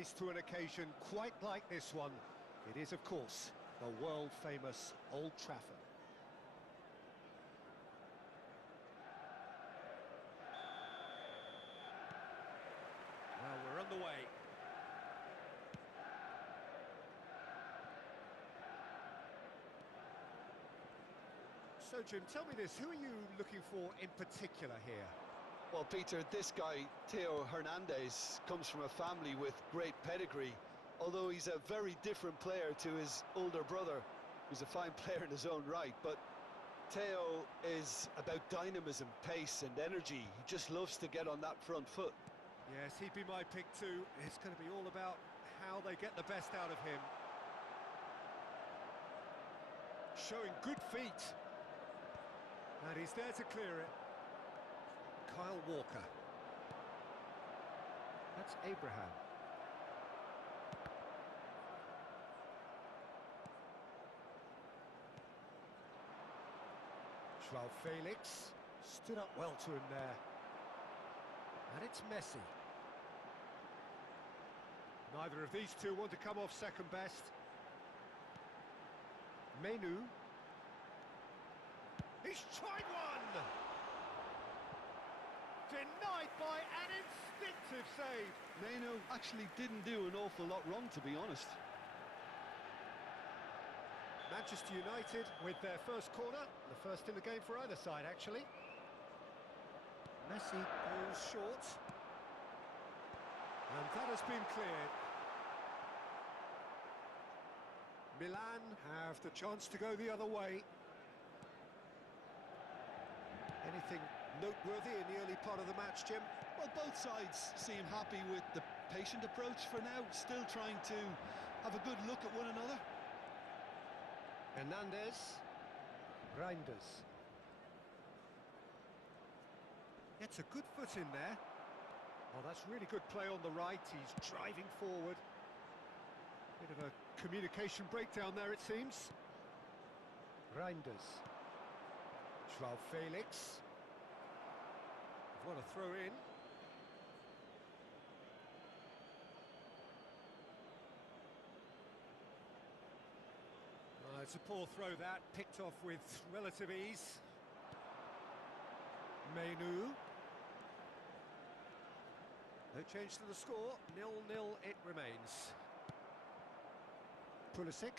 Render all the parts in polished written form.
rise to an occasion quite like this one. It is, of course, the world-famous Old Trafford. Well, we're on the way. So, Jim, tell me this, who are you looking for in particular here? Well, Peter, this guy, Theo Hernandez, comes from a family with great pedigree, although he's a very different player to his older brother, who's a fine player in his own right. But Theo is about dynamism, pace and energy. He just loves to get on that front foot. Yes, he'd be my pick too. It's going to be all about how they get the best out of him. Showing good feet. And he's there to clear it. Kyle Walker. That's Abraham. Joao Felix stood up well to him there. And it's Messi. Neither of these two want to come off second best. Menu. He's tried one! Denied by an instinctive save. Meno actually didn't do an awful lot wrong, to be honest. Manchester United with their first corner, the first in the game for either side, actually. Messi goes short. And that has been cleared. Milan have the chance to go the other way. Anything noteworthy in the early part of the match, Jim? Well, both sides seem happy with the patient approach for now, still trying to have a good look at one another. Hernandez. Reinders. Gets a good foot in there. Oh, that's really good play on the right. He's driving forward. Bit of a communication breakdown there, it seems. Reinders. Joao Felix. What a throw in. It's a poor throw that, picked off with relative ease. Menu. No change to the score, 0-0 it remains. Pulisic.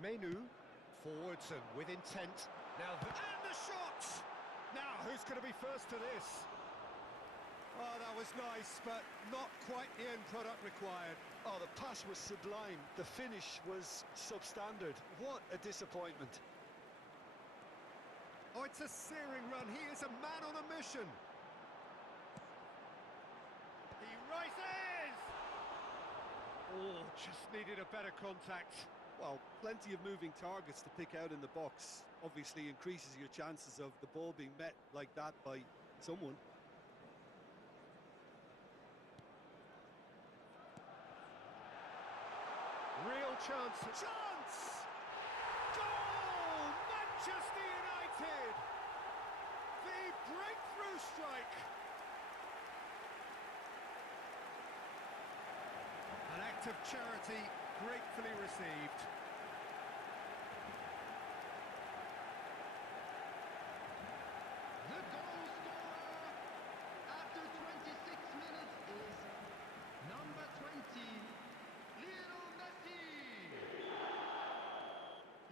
Menu, forwards and with intent. And the shot! Now, who's going to be first to this? Oh, that was nice, but not quite the end product required. Oh, the pass was sublime. The finish was substandard. What a disappointment. Oh, it's a searing run. He is a man on a mission. He rises! Oh, just needed a better contact. Well, plenty of moving targets to pick out in the box. Obviously increases your chances of the ball being met like that by someone. Real chance. Chance! Goal! Manchester United! The breakthrough strike. An act of charity gratefully received. The goal scorer after 26 minutes is number 20.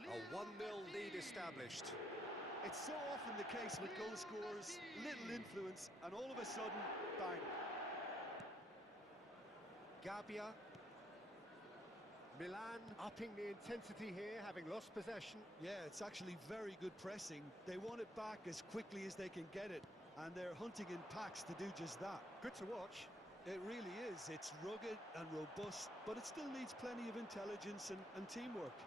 A 1-0 lead established. It's so often the case with goal scorers, little influence, and all of a sudden, bang. Gabbia. Milan upping the intensity here, having lost possession. Yeah, it's actually very good pressing. They want it back as quickly as they can get it, and they're hunting in packs to do just that. Good to watch. It really is. It's rugged and robust, but it still needs plenty of intelligence and teamwork.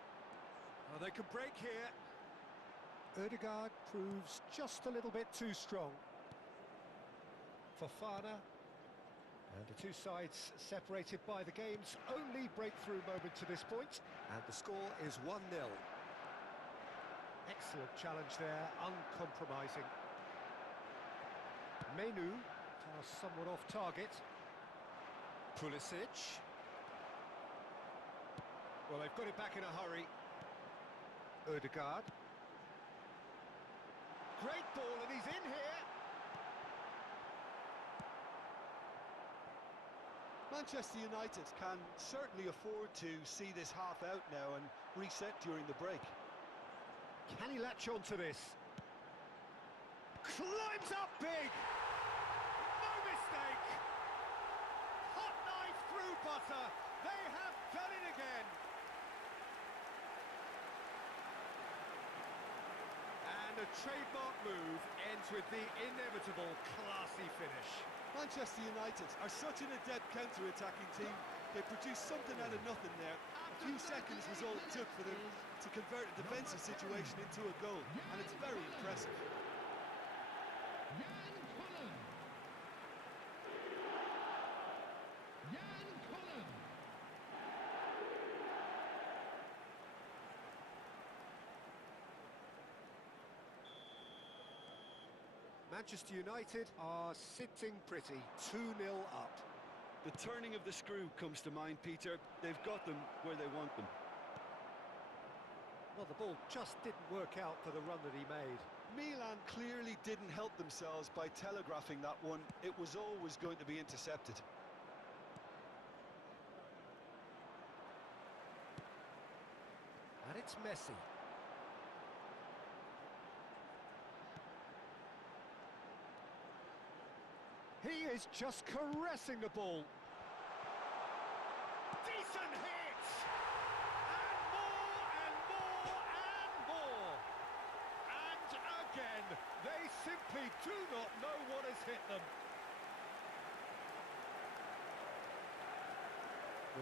Oh, they can break here. Ødegaard proves just a little bit too strong. Fofana. And the two sides separated by the game's only breakthrough moment to this point. And the score is 1-0. Excellent challenge there, uncompromising. Menu, pass somewhat off target. Pulisic. Well, they've got it back in a hurry. Ødegaard. Great ball, and he's in here. Manchester United can certainly afford to see this half out now and reset during the break. Can he latch on to this? Climbs up big! No mistake! Hot knife through butter. They have done it again. And a trademark move ends with the inevitable classy finish. Manchester United are such an adept counter-attacking team. They produced something out of nothing there. A few seconds was all it took for them to convert a defensive situation into a goal, and it's very impressive. Manchester United are sitting pretty, 2-0 up. The turning of the screw comes to mind, Peter. They've got them where they want them. Well, the ball just didn't work out for the run that he made. Milan clearly didn't help themselves by telegraphing that one. It was always going to be intercepted. And it's Messi. He is just caressing the ball. Decent hit! And more and more and more! And again, they simply do not know what has hit them.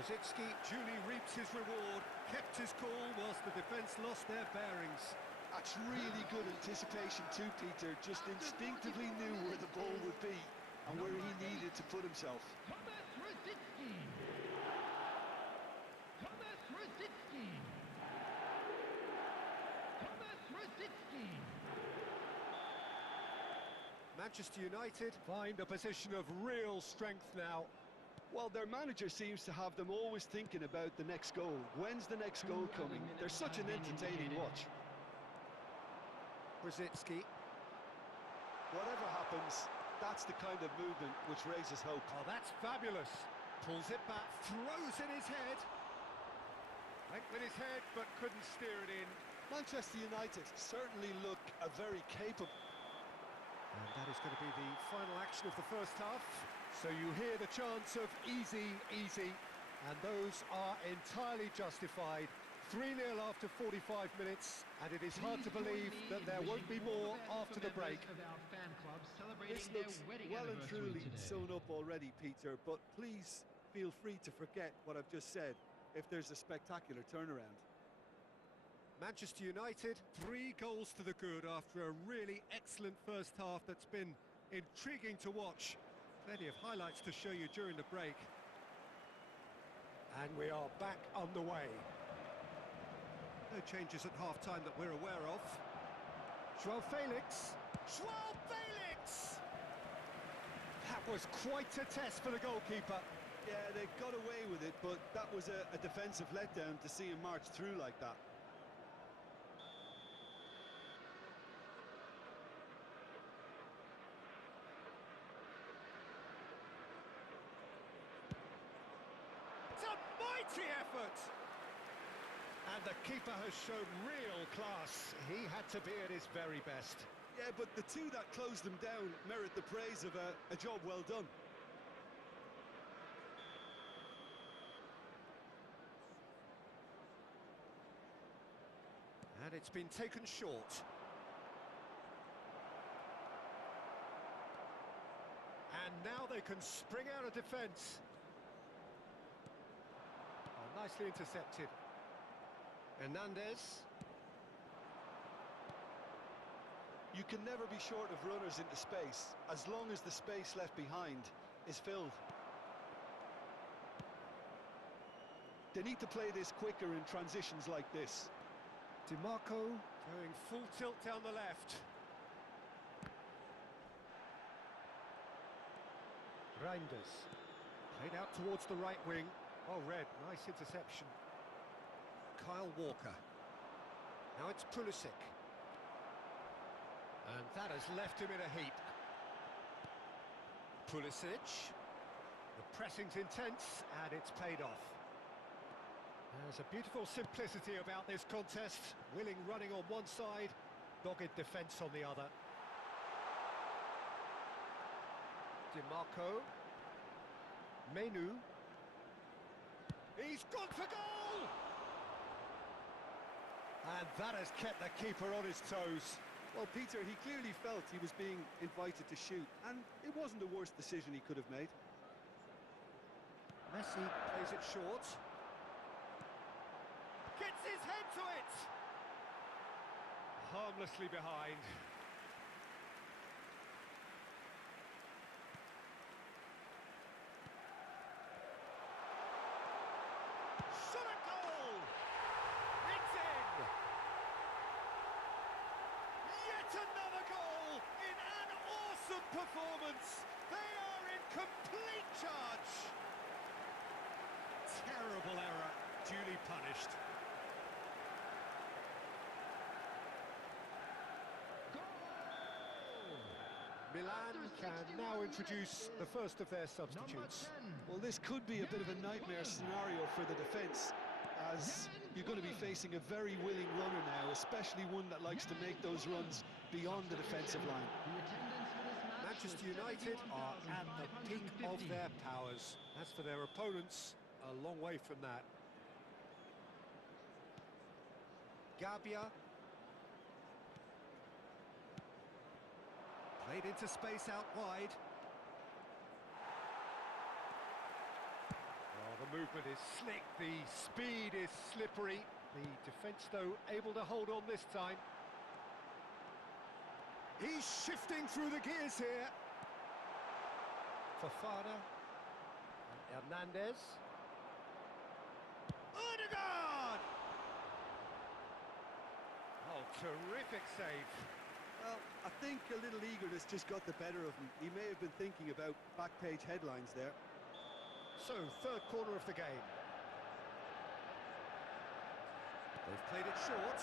Rosicki duly reaps his reward, kept his cool whilst the defence lost their bearings. That's really good anticipation too, Peter. Just instinctively knew where the ball would be and where he needed to put himself. Manchester United find a position of real strength now. Well, their manager seems to have them always thinking about the next goal. When's the next goal coming? They're such an entertaining watch. Rosicki. Whatever happens, that's the kind of movement which raises hope. Oh, that's fabulous. Pulls it back, throws in his head. Went with his head, but couldn't steer it in. Manchester United certainly look a very capable... And that is going to be the final action of the first half. So you hear the chants of easy, easy, and those are entirely justified. 3-0 after 45 minutes, and it is hard to believe that there won't be more after the break. This looks well and truly sewn up already, Peter, but please feel free to forget what I've just said if there's a spectacular turnaround. Manchester United, 3 goals to the good after a really excellent first half that's been intriguing to watch. Plenty of highlights to show you during the break. And we are back underway. No changes at half-time that we're aware of. João Felix. João Felix! That was quite a test for the goalkeeper. Yeah, they got away with it, but that was a defensive letdown to see him march through like that. It's a mighty effort! And the keeper has shown real class. He had to be at his very best. Yeah, but the two that closed them down merit the praise of a job well done. And it's been taken short. And now they can spring out of defence. Oh, nicely intercepted. Hernandez. You can never be short of runners into space, as long as the space left behind is filled. They need to play this quicker in transitions like this. DiMarco going full tilt down the left. Reinders. Played out towards the right wing. Oh, Red, nice interception. Kyle Walker. Now it's Pulisic. And that has left him in a heap. Pulisic. The pressing's intense, and it's paid off. There's a beautiful simplicity about this contest. Willing running on one side, dogged defence on the other. DiMarco. Menu. He's gone for goal! And that has kept the keeper on his toes. Well, Peter, he clearly felt he was being invited to shoot, and it wasn't the worst decision he could have made. Messi plays it short. Gets his head to it! Harmlessly behind. Shot a goal! It's in! Yet another goal in an awesome performance! They are in complete charge! Terrible error, duly punished. Milan can now introduce the first of their substitutes. Well, this could be a bit of a nightmare scenario for the defence, as you're going to be facing a very willing runner now, especially one that likes to make those runs beyond the defensive line. Manchester United are at the peak of their powers. As for their opponents, a long way from that. Gabia. Played into space out wide. Oh, the movement is slick, the speed is slippery. The defence, though, able to hold on this time. He's shifting through the gears here. Fofana. And Hernandez. Odegaard! Oh, terrific save. Well, I think a little eagerness just got the better of him. He may have been thinking about back page headlines there. So, third corner of the game. They've played it short.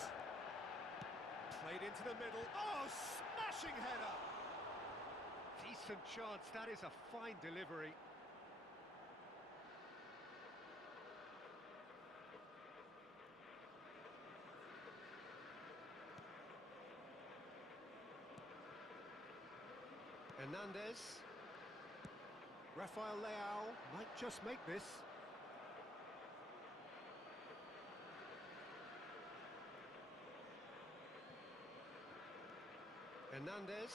Played into the middle. Oh, smashing header! Decent chance, that is a fine delivery. Hernandez. Rafael Leao might just make this. Hernandez.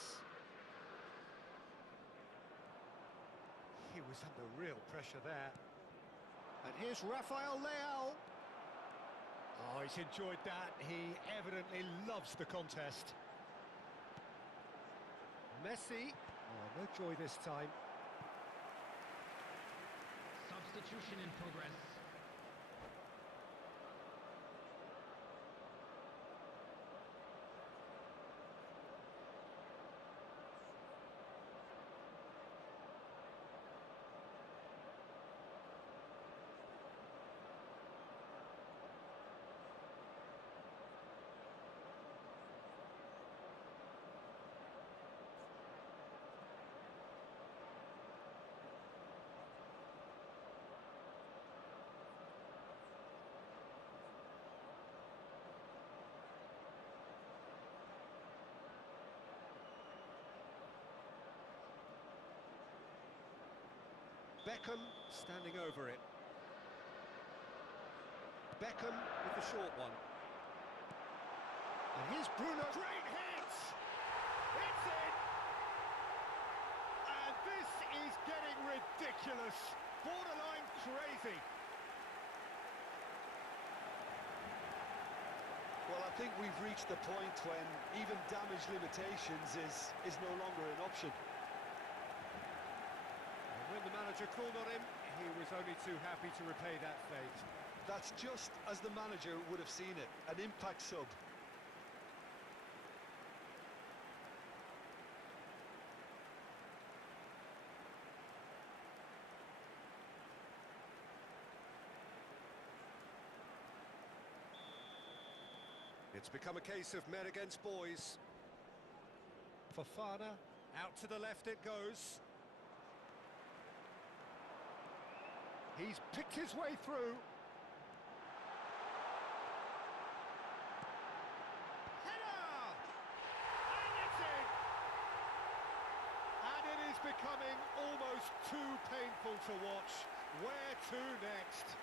He was under real pressure there. And here's Rafael Leao. Oh, he's enjoyed that. He evidently loves the contest. Messi. Oh, no joy this time. Substitution in progress. Beckham standing over it. Beckham with the short one. And here's Bruno. Great hit! It's in! And this is getting ridiculous. Borderline crazy. Well, I think we've reached the point when even damage limitations is no longer an option. When the manager called on him, he was only too happy to repay that fate. That's just as the manager would have seen it, an impact sub. It's become a case of men against boys. Fofana, out to the left it goes. He's picked his way through. Header! And it's in! And it is becoming almost too painful to watch. Where to next?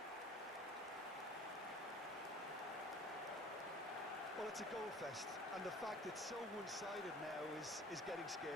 Well, it's a goal fest, and the fact it's so one-sided now is getting scary.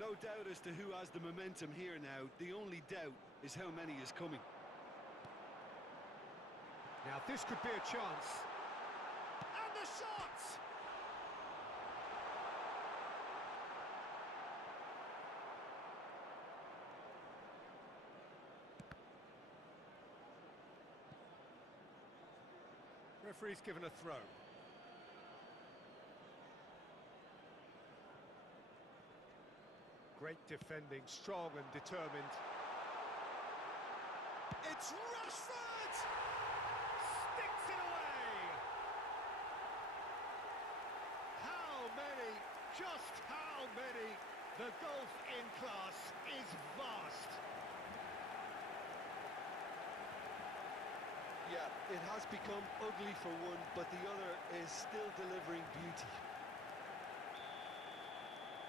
No doubt as to who has the momentum here now. The only doubt is how many is coming. Now this could be a chance. And the shot! Referee's given a throw. Great defending, strong and determined. It's Rashford! Sticks it away! How many? Just how many? The golf in class is vast. Yeah, it has become ugly for one, but the other is still delivering beauty.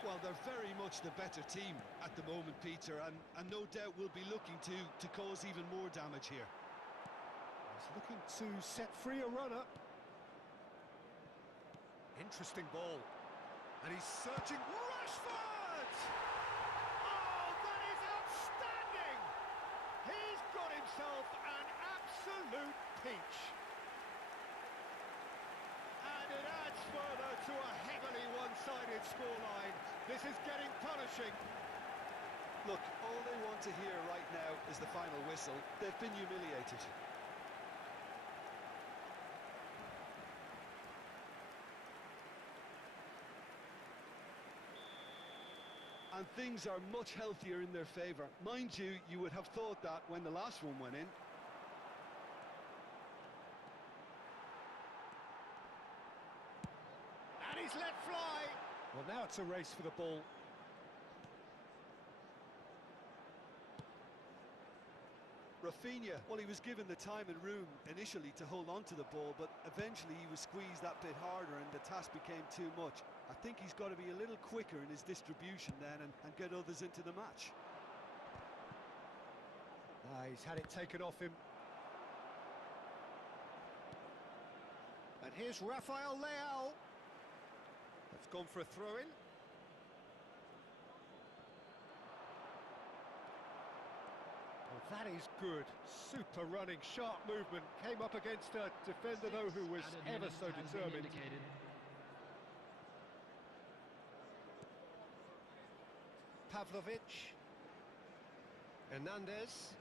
Well, they're very much the better team at the moment, Peter, and no doubt will be looking to cause even more damage here. He's looking to set free a runner. Interesting ball. And he's searching. Rashford! Oh, that is outstanding! He's got himself an absolute peach. And it adds further to a heavily one-sided scoreline. This is getting punishing. Look, all they want to hear right now is the final whistle. They've been humiliated. And things are much healthier in their favour. Mind you, you would have thought that when the last one went in. And he's let fly. Well, now it's a race for the ball. Rafinha, well, he was given the time and room initially to hold on to the ball, but eventually he was squeezed that bit harder and the task became too much. I think he's got to be a little quicker in his distribution then and get others into the match. He's had it taken off him. And here's Rafael Leao. That's gone for a throw-in. Well, that is good. Super running, sharp movement. Came up against a defender, though, who was ever so determined. Pavlovic. Hernandez.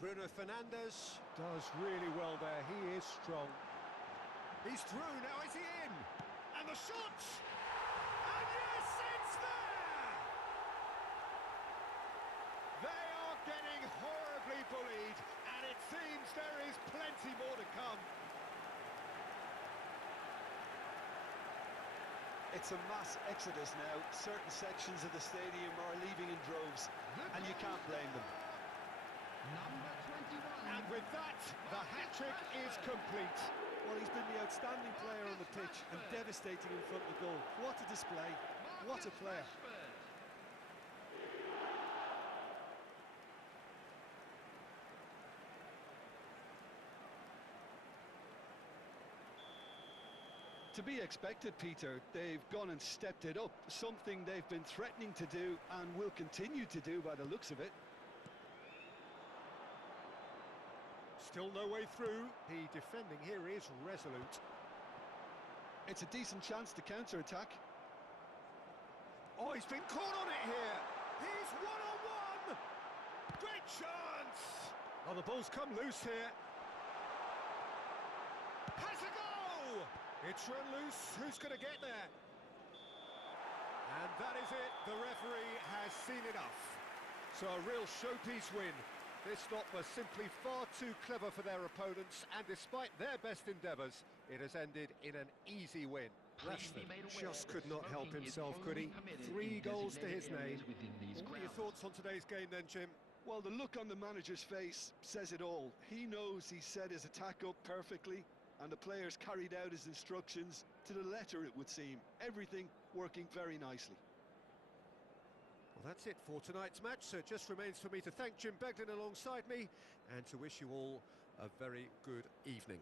Bruno Fernandes does really well there. He is strong. He's through. Now is he in? And the shot! And yes, it's there! They are getting horribly bullied, and it seems there is plenty more to come. It's a mass exodus now. Certain sections of the stadium are leaving in droves, and you can't blame them. Number 21. And with that, the hat-trick is complete. Well, he's been the outstanding player on the pitch and devastating in front of the goal. What a display. What a player. To be expected, Peter. They've gone and stepped it up, something they've been threatening to do and will continue to do by the looks of it. Still no way through. The defending here is resolute. It's a decent chance to counter-attack. Oh, he's been caught on it here. He's one-on-one. Great chance. Oh, the ball's come loose here. Has a goal. It's run loose. Who's going to get there? And that is it. The referee has seen enough. So a real showpiece win. This lot were simply far too clever for their opponents, and despite their best endeavours, it has ended in an easy win. Rashford just could not help himself, could he? 3 goals to his name. What are your thoughts on today's game then, Jim? Well, the look on the manager's face says it all. He knows he set his attack up perfectly, and the players carried out his instructions to the letter, it would seem. Everything working very nicely. Well, that's it for tonight's match, so it just remains for me to thank Jim Beglin alongside me and to wish you all a very good evening.